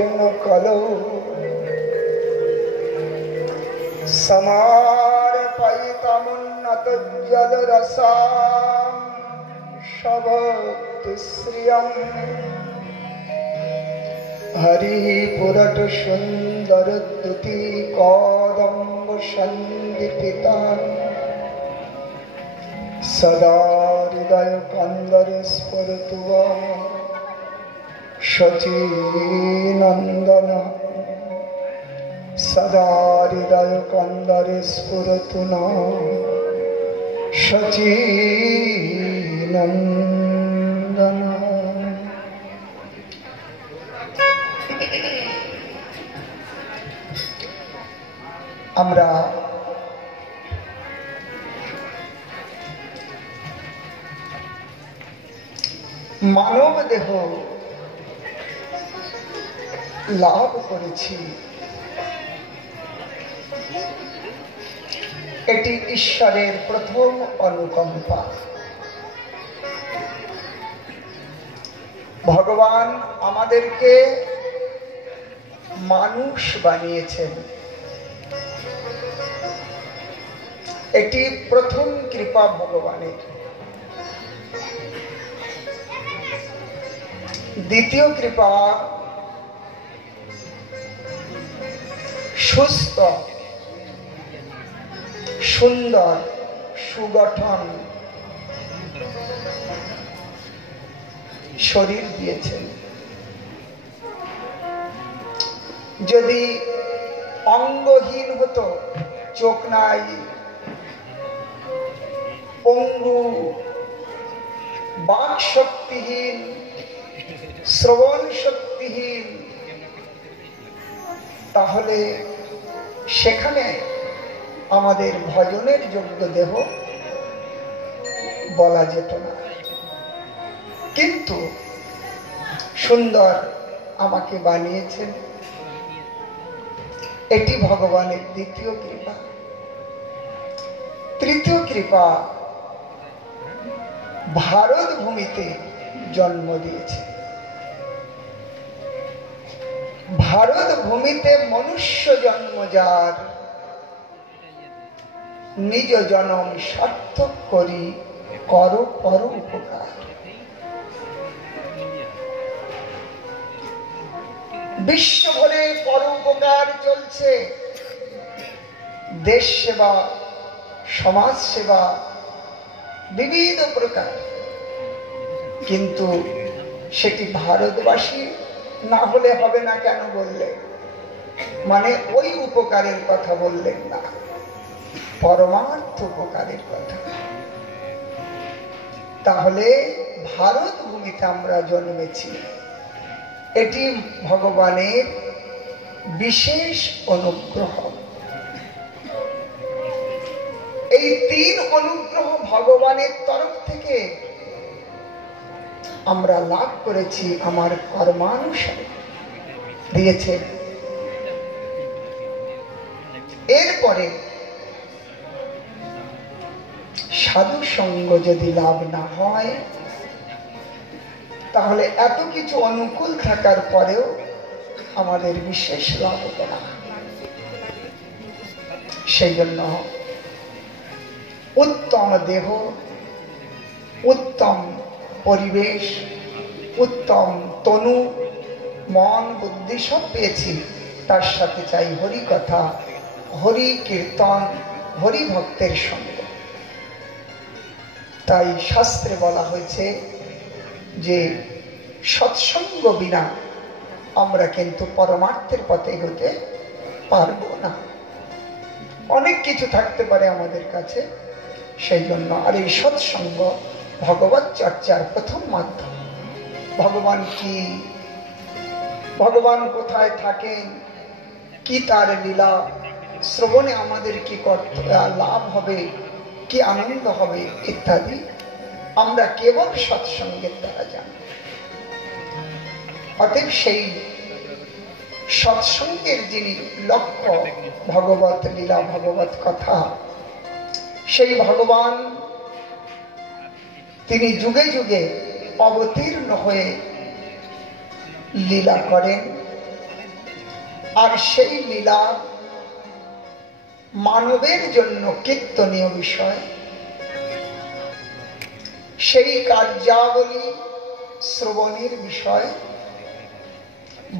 জীর্ণ কলো সমার্পয়িতমুন্নত জলরসাম শবক্তি শ্রিয়ম হরিপুরট সুন্দর দ্যুতি কদম্ব সন্দীপিতান সদা হৃদয় কন্দরে স্ফুরতু শচীনন্দন সদা হৃদয় কন্দরে স্ফুরতু শচীনন্দন। আমরা মানব দেহ লাভ করেছি, এটি ঈশ্বরের প্রথম অনুকম্পা। ভগবান আমাদেরকে মানুষ বানিয়েছেন, এটি প্রথম কৃপা ভগবানের। দ্বিতীয় কৃপা সুস্থ সুন্দর সুগঠন শরীর দিয়েছেন। যদি অঙ্গহীন হতো, চোখ নাই, পঙ্গু, বাক শক্তিহীন, শ্রবণ শক্তিহীন, তাহলে সেখানে আমাদের ভজনের যোগ্য দেহ বলা যেত না। কিন্তু সুন্দর আমাকে বানিয়েছেন, এটি ভগবানের দ্বিতীয় কৃপা। তৃতীয় কৃপা ভারত ভূমিতে জন্ম দিয়েছে। ভারত ভূমিতে মনুষ্য জন্ম যার, নিজ জনম সার্থক করি কর পর উপকার। বিশ্বভরে পরোপকার চলছে, দেশ সেবা, সমাজ সেবা, বিবিধ প্রকার। কিন্তু সেটি ভারতবাসী না হলে হবে না কেন বললেন? মানে ওই উপকারের কথা বললেন না, পরমার্থ উপকারের কথা। তাহলে ভারত ভূমিতে আমরা জন্মেছি, এটি ভগবানের বিশেষ অনুগ্রহ। এই তিন অনুগ্রহ ভগবানের তরফ থেকে আমরা লাভ করেছি, আমার কর্মানুসারে দিয়েছেন। এরপরে সাধু সঙ্গ যদি লাভ না হয়, তাহলে এত কিছু অনুকূল থাকার পরেও আমাদের বিশেষ লাভ হবে না। সেই জন্য উত্তম দেহ, উত্তম পরিবেশ, উত্তম তনু, মন, বুদ্ধি সব পেয়েছি, তার সাথে চাই হরি কথা, হরি কীর্তন, হরি ভক্তের সঙ্গ। তাই শাস্ত্রে বলা হয়েছে যে সৎসঙ্গ বিনা আমরা কিন্তু পরমার্থের পথে এগোতে পারবো না। অনেক কিছু থাকতে পারে আমাদের কাছে, সেই জন্য আর এই সৎসঙ্গ ভগবত চর্চার প্রথম মাধ্যম। ভগবান কি, ভগবান কোথায় থাকেন, কি তার লীলা, শ্রবণে আমাদের কি লাভ হবে, কি আনন্দ হবে ইত্যাদি আমরা কেবল সৎসঙ্গের দ্বারা জানি। অতএব সেই সৎসঙ্গের যিনি লক্ষ্য, ভগবত লীলা, ভগবত কথা, সেই ভগবান তিনি যুগে যুগে অবতীর্ণ হয়ে লীলা করেন, আর সেই লীলা মানবের জন্য কীর্তনীয় বিষয়, সেই কার্যাবলী শ্রবণের বিষয়,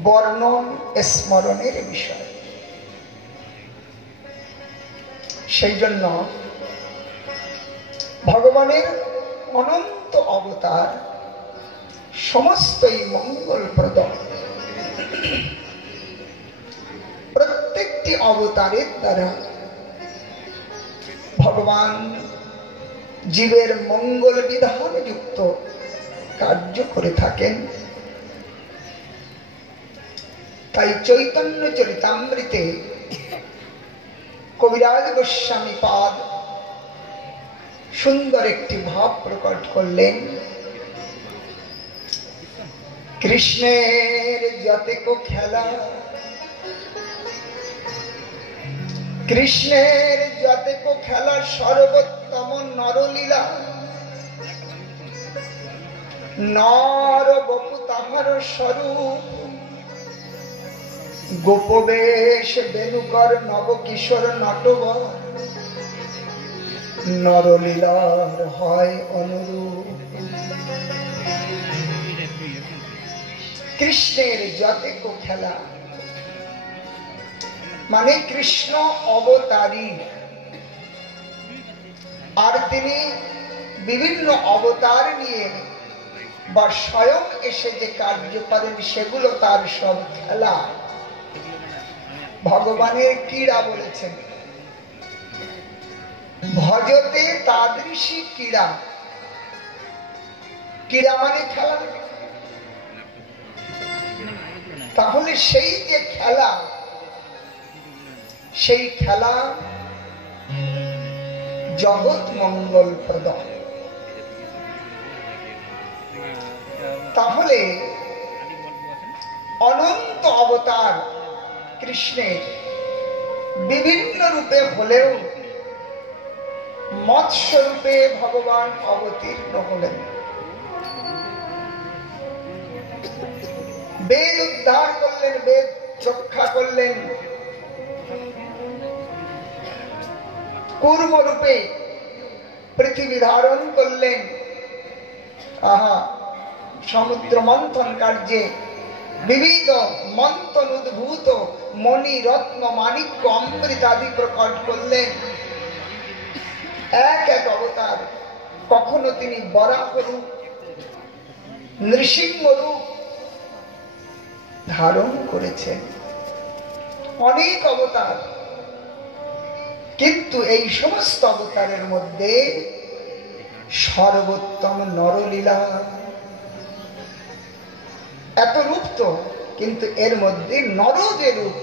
বর্ণন স্মরণের বিষয়। সেই জন্য ভগবানের অনন্ত অবতার সমস্তই মঙ্গলপ্রদ। প্রত্যেকটি অবতারের দ্বারা ভগবান জীবের মঙ্গল বিধান যুক্ত কার্য করে থাকেন। তাই চৈতন্য চরিতামৃতে কবিরাজ গোস্বামী পাদ সুন্দর একটি ভাব প্রকট করলেন। কৃষ্ণের যতেক খেলা, কৃষ্ণের যতেক খেলা সর্বোত্তম নরলীলা, নর বপু তাহার স্বরূপ, গোপবেশ বেণুকর নব কিশোর নটবর, নরলীলার হয় অনুরূপ। কৃষ্ণের যতেক খেলা মানে কৃষ্ণ অবতারী, আর তিনি বিভিন্ন অবতার নিয়ে বা স্বয়ং এসে যে কার্য করেন সেগুলো তার সব খেলা। ভগবানের ক্রীড়া বলেছেন, ভজতে তাদৃশী ক্রীড়া। ক্রীড়া মানে খেলা। তাহলে সেই যে খেলা, সেই খেলা জগৎ মঙ্গলপ্রদ। তাহলে অনন্ত অবতার কৃষ্ণের বিভিন্ন রূপে হলেও মৎস্য রূপে ভগবান অবতীর্ণ হলেন। বেদ উদ্ধার করলেন, বেদ রক্ষা করলেন। কূর্ম রূপে পৃথিবী ধারণ করলেন। আহা, সমুদ্র মন্থন কার্যে বিবিধ মন্থন উদ্ভূত মণি রত্ন মাণিক্য অমৃত আদি প্রকট করলেন। এক এক অবতার, কখনো তিনি বরাহ রূপ, নৃসিংহ রূপ ধারণ করেছেন, অনেক অবতার। কিন্তু এই সমস্ত অবতারের মধ্যে সর্বোত্তম নরলীলা। এত রূপ তো, কিন্তু এর মধ্যে নর যে রূপ,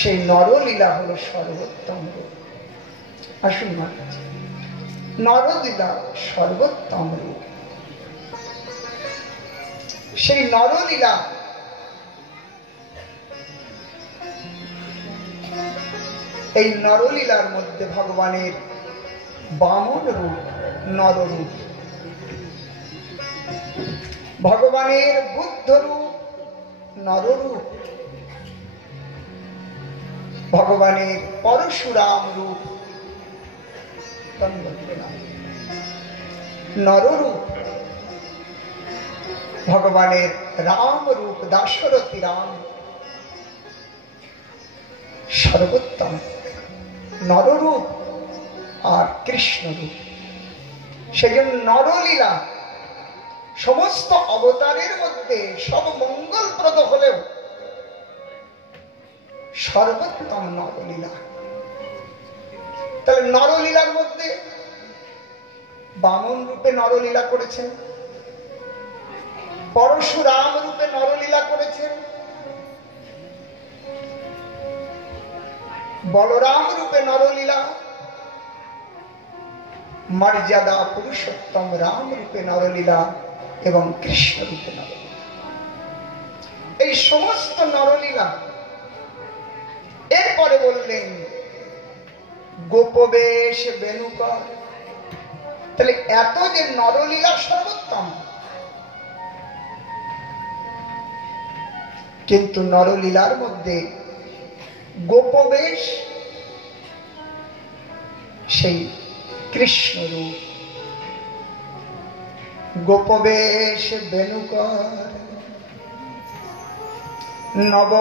সেই নরলীলা হলো সর্বোত্তম রূপ। আসুন মহারাজ, নরলীলা সর্বোত্তম রূপ। সেই নরলীলা এই নরলীলার মধ্যে ভগবানের বামন রূপ, নররূপ, ভগবানের বুদ্ধ রূপ, নররূপ, ভগবানের পরশুরাম রূপ, নররূপ, ভগবানের রাম রূপ, দাশরথী রাম, সর্বোত্তম নররূপ আর কৃষ্ণ রূপ। সেজন্য নরলীলা সমস্ত অবতারের মধ্যে সব মঙ্গলপ্রদ হলেও সর্বোত্তম নরলীলা। তাহলে নরলীলার মধ্যে বামন রূপে নরলীলা করেছেন, পরশুরাম রূপে নরলীলা করেছেন, বলরাম রূপে নরলীলা, মর্যাদা পুরুষোত্তম রাম রূপে নরলীলা এবং কৃষ্ণ রূপে নরলীলা। এই সমস্ত নরলীলা। এরপরে বললেন গোপবেশ বেণুকর। তাহলে এত যে নরলীলা সর্বোত্তম, কিন্তু নরলীলার মধ্যে গোপবেশ সেই কৃষ্ণরূপ। গোপবেশ বেণুকর নব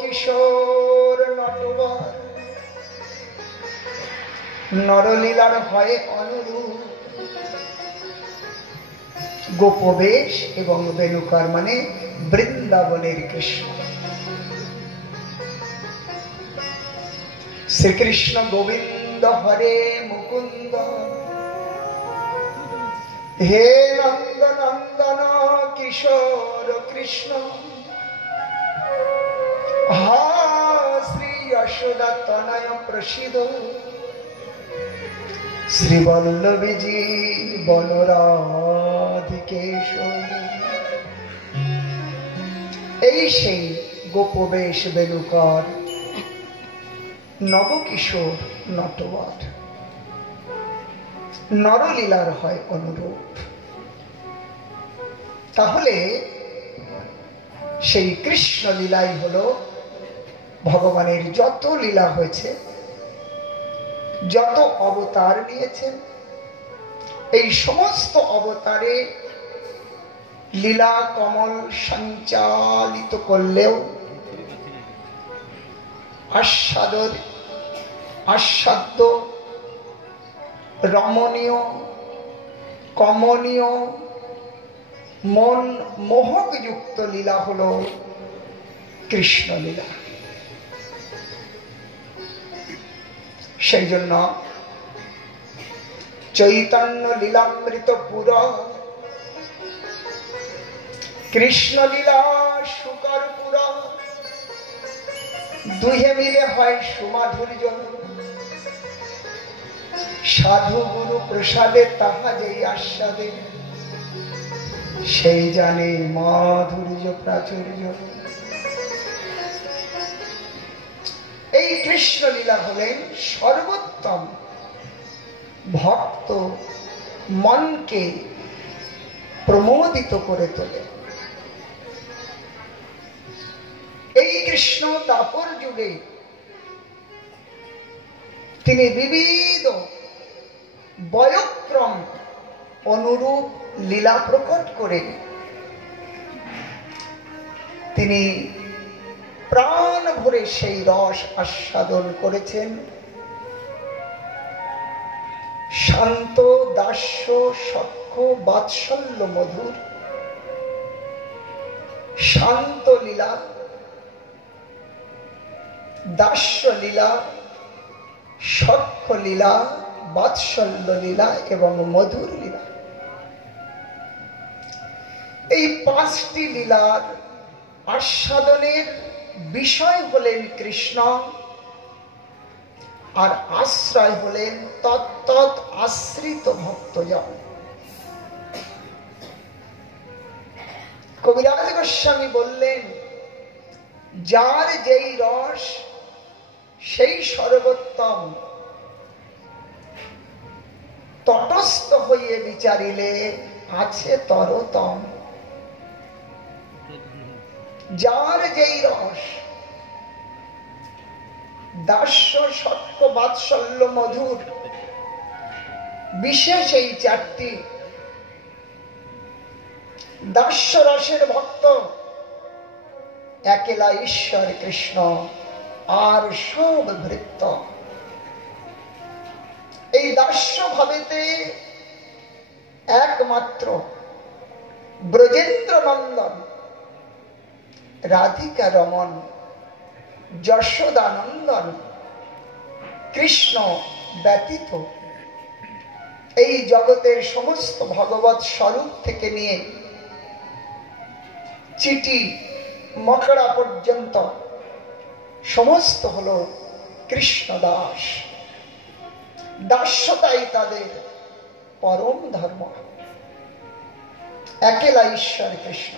কিশোর নটবর, নরলীলার হয় অনুরূপ। গোপবেশ এবং বেণুকর মানে বৃন্দাবনের কৃষ্ণ। শ্রীকৃষ্ণ গোবিন্দ হরে মুকুন্দ, হে নন্দ নন্দন কিশোর কৃষ্ণ, হা শ্রী যশোদা তনয় প্রসিদ, শ্রীবল্লভীজি বনরাধিকেশ। এই সেই গোপবেশ বেণুকর নবকিশোর নটবর, নরলীলার হয় অনুরূপ। তাহলে সেই কৃষ্ণ লীলাই হলো ভগবানের যত লীলা হয়েছে, যত অবতার নিয়েছেন, এই সমস্ত অবতারে লীলা কমল সঞ্চালিত করলেও আস্বাদ্য রমণীয় কমনীয় মন মোহকযুক্ত লীলা হলো কৃষ্ণ লীলা। সেই জন্য চৈতন্য লীলামৃত পুরা, কৃষ্ণ লীলা শুকর পুরা, দুহে মিলে হয় সুমাধুর্য। সাধু গুরু প্রসাদে তাহা যেই আস্বাদে, সেই জানে মাধুর্য প্রাচুর্য। এই কৃষ্ণ লীলা হলেন সর্বোত্তম, ভক্ত মনকে প্রমোদিত করে তোলে। এই কৃষ্ণ দাপর যুগে তিনি বিবিধ বয়ক্রম অনুরূপ লীলা প্রকট করে তিনি প্রাণ ভরে সেই রস আস্বাদন করেছেন। শান্ত দাস্য সখ্য বাৎসল্য মধুর শান্ত লীলা, দাস্য লীলা, সখ্য লীলা, বাৎসল্য লীলা এবং মধুর লীলা, এই পাঁচটি লীলার আস্বাদনের বিষয় হলেন কৃষ্ণ, আর আশ্রয় হলেন তত্তৎ আশ্রিত ভক্তজন। কবিরাজ গোস্বামী বললেন, যার যেই রস সেই সর্বোত্তম, তটস্থ হইয়ে বিচারিলে আছে তরতম। যার যেই রস, দাস্য সখ্য বাৎসল্য মধুর, বিশেষ এই চারটি। দাস্য রসের ভক্ত একেলা ঈশ্বর কৃষ্ণ, আর সব ভৃত্য। এই দাস্য ভাবেতে একমাত্র ব্রজেন্দ্র নন্দন, রাধিকা রমন, যশোদানন্দন কৃষ্ণ ব্যতীত এই জগতের সমস্ত ভগবৎ স্বরূপ থেকে নিয়ে চিটি মকড়া পর্যন্ত সমস্ত হলো কৃষ্ণ দাস। দাস্যতাই তাদের পরম ধর্ম। একেলা ঈশ্বর কৃষ্ণ।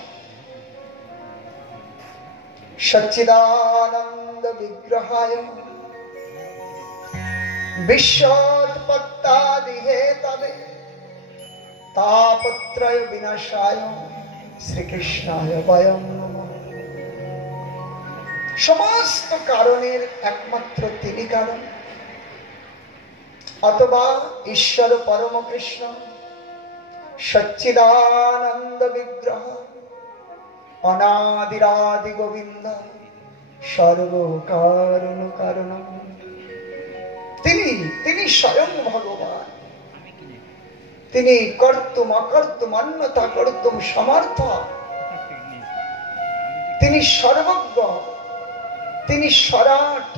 সচ্চিদানন্দ বিগ্রহায় বিশ্বৎপত্তাদি হেতবে তাপত্রয় বিনাশায় শ্রীকৃষ্ণায় বয়ং নমঃ। সমস্ত কারণের একমাত্র তিনি কারণ, অথবা ঈশ্বর পরম কৃষ্ণ সচ্চিদানন্দ বিগ্রহ অনাদিরাদি গোবিন্দ সর্বকারণ কারণ। তিনি স্বয়ং ভগবান। তিনি কর্তুম অকর্তুম অন্যথা কর্তুম সমর্থ। তিনি সর্বজ্ঞ, তিনি সরাট,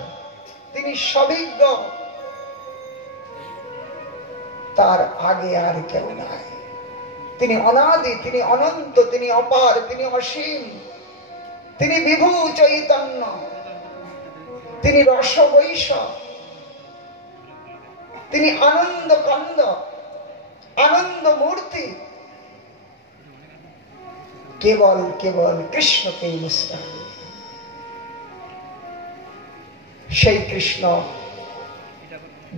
তিনি সবিজ্ঞ। তার আগে আর কেউ নাই। তিনি অনাদি, তিনি অনন্ত, তিনি অপার, তিনি অসীম, তিনি বিভু চৈতন্য, তিনি রসবৈশ, তিনি আনন্দ কন্দ, আনন্দ মূর্তি। কেবল কেবল কৃষ্ণকেই বুঝতে হবে। সেই কৃষ্ণ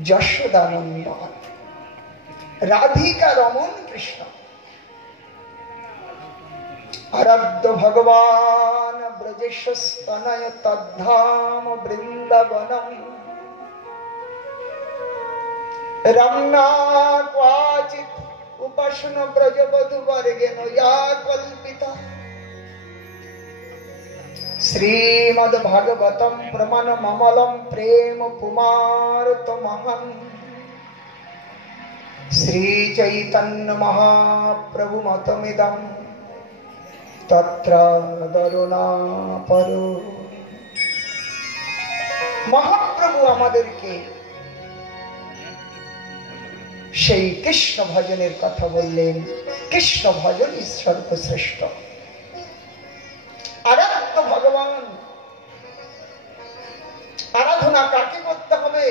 যশোদানন্দন, রাধিকা রমণ কৃষ্ণ, আরাধ্য ভগবান ব্রজেশস্তনয় তদ্ধাম বৃন্দাবনম রমনা ক্বাচিৎ উপাসন ব্রজবধূ বর্গেন ইয়া কল্পিতা শ্রীমদ্ ভাগবতম প্রমাণ মমলম প্রেম পুমার্তমহং শ্রী চৈতন্য মহাপ্রভু মতমিদম তত্র দরুণাপরো। মহাপ্রভু আমাদেরকে সেই কৃষ্ণ ভজনের কথা বললেন। কৃষ্ণ ভজন সর্বশ্রেষ্ঠ। আরাধ্য ভগবান। আরাধনা কাকে করতে হবে?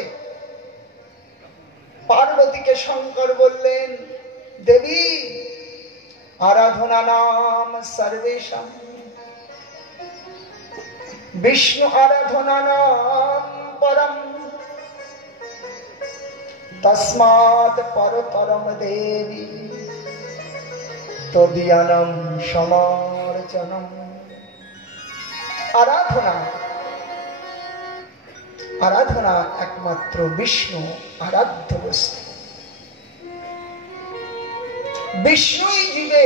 পার্বতীকে শঙ্কর বললেন, দেবী আরাধনা নাম সর্বেশাম, বিষ্ণু আরাধনা নাম পরম, তস্মাৎ পরতরম দেবী তদীয়ানম সমার্চনম। আরাধনা, আরাধনা একমাত্র বিষ্ণু আরাধ্য বস্তু। বিষ্ণুই জীবে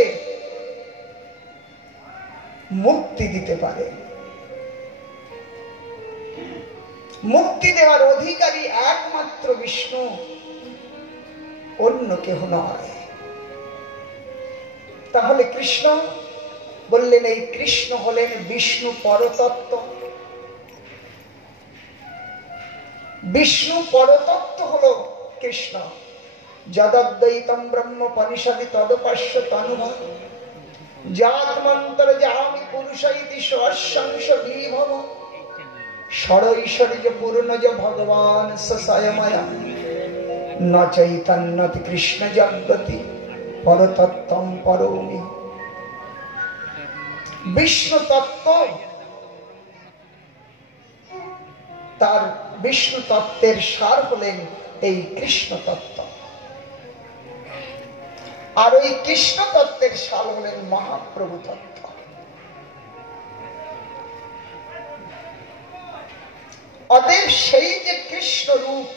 মুক্তি দিতে পারে। মুক্তি দেওয়ার অধিকারী একমাত্র বিষ্ণু, অন্য কেহ নয়। তাহলে কৃষ্ণ বললেন, এই কৃষ্ণ হলেন বিষ্ণু পরতত্ত্ব। বিষ্ণু পরতত্ত্ব হলো কৃষ্ণ। যদদ্বৈতম ব্রহ্মোপনিষদি তদুপশ্য তনুভব যাত্মন্তর যামি পুরুষ ইতি স্বসংস বিভব ষড়ৈশ্বর্য পূর্ণজ ভগবান স্বয়ময় ন চৈতন্যতি কৃষ্ণ জগতি পরতত্ত্বম পরমি। বিষ্ণু তত্ত্ব, তার বিষ্ণু তত্ত্বের সার হলেন এই কৃষ্ণ তত্ত্ব। আর ওই কৃষ্ণ তত্ত্বের সার হলেন মহাপ্রভু তত্ত্ব। অতএব সেই যে কৃষ্ণ রূপ,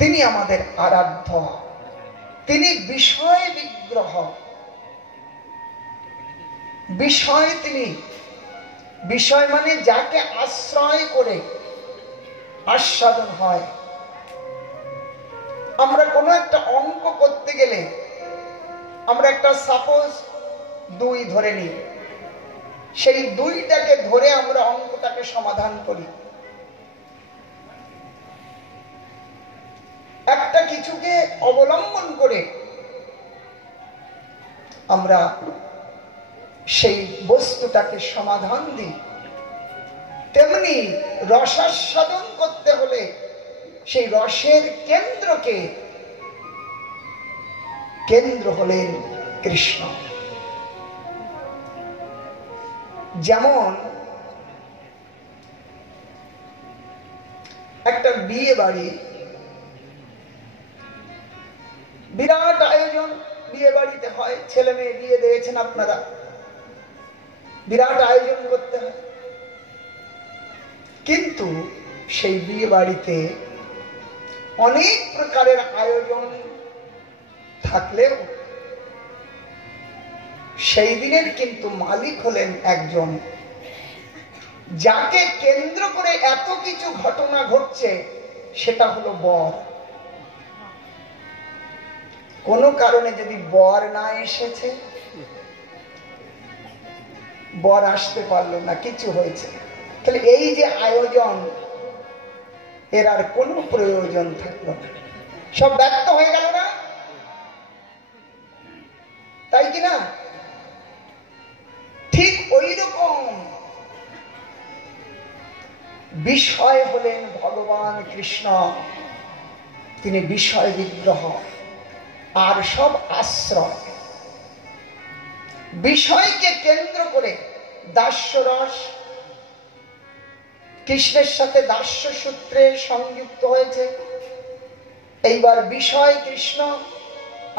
তিনি আমাদের আরাধ্য। তিনি বিষয় বিগ্রহ। বিষয় তিনি, বিষয় মানে যাকে আশ্রয় করে আস্বাদন হয়। আমরা কোনো একটা অঙ্ক করতে গেলে আমরা একটা সাপোজ 2 ধরে নিই, সেই 2টাকে ধরে আমরা অঙ্কটাকে সমাধান করি। একটা কিছুকে অবলম্বন করে আমরা সেই বস্তুটাকে সমাধান দিই। তেমনি রসাস্বাদন করতে হলে সেই রসের কেন্দ্রকে, কেন্দ্র হলেন কৃষ্ণ। যেমন একটা বিয়ে বাড়ি, বিরাট আয়োজন বিয়ে বাড়িতে হয়। ছেলে মেয়ে বিয়ে দিয়েছেন আপনারা, বিরাট আয়োজন করতে হয়। কিন্তু সেই বিয়ে বাড়িতে অনেক প্রকারের আয়োজন থাকলেও সেই দিনের কিন্তু মালিক হলেন একজন, যাকে কেন্দ্র করে এত কিছু ঘটনা ঘটছে, সেটা হলো বর। কোনো কারণে যদি বর না এসেছে, বর আসতে পারলো না, কিছু হয়েছে, তাহলে এই যে আয়োজন, এর আর কোনো প্রয়োজন থাকলো না, সব ব্যর্থ হয়ে গেল না, তাই কি না? ঠিক ওই রকম বিষয় হলেন ভগবান কৃষ্ণ। তিনি বিষয় বিগ্রহ, আর সব আশ্রয়। বিষয়কে কেন্দ্র করে দাস্যরস, কৃষ্ণের সাথে দাস্য সূত্রে সংযুক্ত হয়েছে। এইবার বিষয় কৃষ্ণ,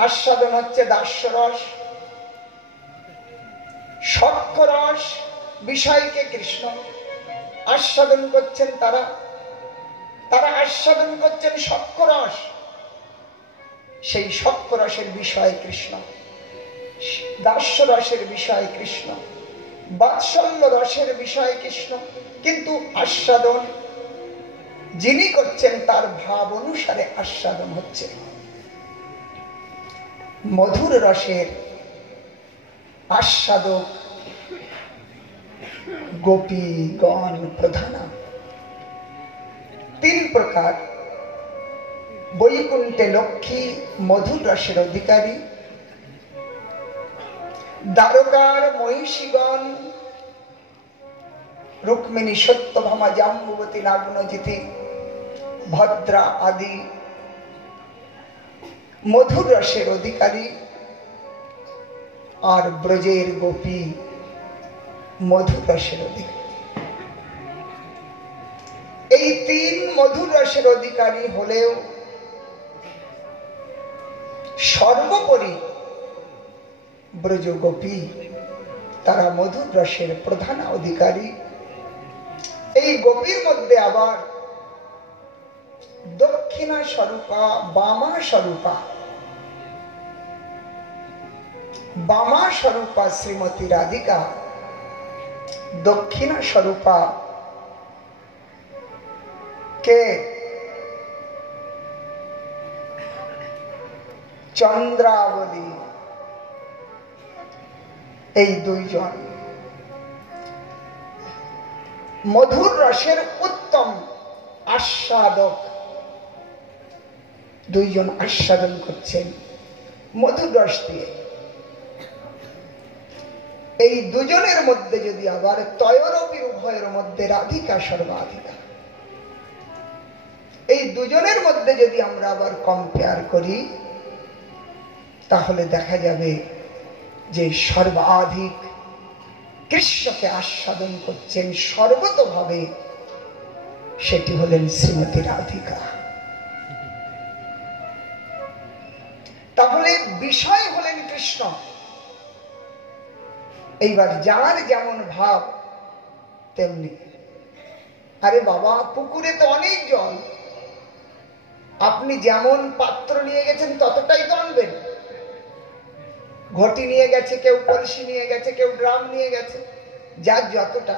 আস্বাদন হচ্ছে দাস্যরস। সক্ষরস, বিষয়কে কৃষ্ণ আস্বাদন করছেন, তারা আস্বাদন করছেন সক্ষরস। সেই সক্ষরসের বিষয় কৃষ্ণ, দাস্যরসের বিষয় কৃষ্ণ, বাৎসল্য রসের বিষয় কৃষ্ণ। কিন্তু আস্বাদন যিনি করছেন, তার ভাব অনুসারে আস্বাদন হচ্ছে। মধুর রসের আস্বাদক গোপীগণ প্রধান। তিন প্রকার: বৈকুণ্ঠে লক্ষ্মী মধুর রসের অধিকারী, দ্বারকার মহিষীগণ, রুক্মিণী সত্যভামা জাম্বুবতী নাগুনজিতি ভদ্রা আদি মধুর রসের অধিকারী, আর ব্রজের গোপী মধুর রসের অধিকারী। এই তিন মধুর রসের অধিকারী হলেও সর্বোপরি ব্রজ গোপী, তারা মধুর রসের প্রধান অধিকারী। এই গোপীর মধ্যে আবার দক্ষিণা স্বরূপা, বামা স্বরূপা, বামা স্বরূপা শ্রীমতী রাধিকা, দক্ষিণা স্বরূপা কে চন্দ্রাবলী। এই দুইজন মধুর রসের উত্তম আস্বাদক, দুইজন আস্বাদন করছেন মধুর রস দিয়ে। এই দুজনের মধ্যে যদি আবার তয়োরপি উভয়ের মধ্যে রাধিকা সর্বাধিকা, এই দুজনের মধ্যে যদি আমরা আবার কম্পেয়ার করি, তাহলে দেখা যাবে যে সর্বাধিক কৃষ্ণকে আস্বাদন করছেন সর্বতভাবে, সেটি হলেন শ্রীমতী রাধিকা। তাহলে বিষয় হলেন কৃষ্ণ। এইবার যার যেমন ভাব তেমনি। আরে বাবা, পুকুরে তো অনেক জল, আপনি যেমন পাত্র নিয়ে গেছেন ততটাই তো আনবেন। ঘটি নিয়ে গেছে কেউ, কলসি নিয়ে গেছে কেউ, ড্রাম নিয়ে গেছে, যার যতটা।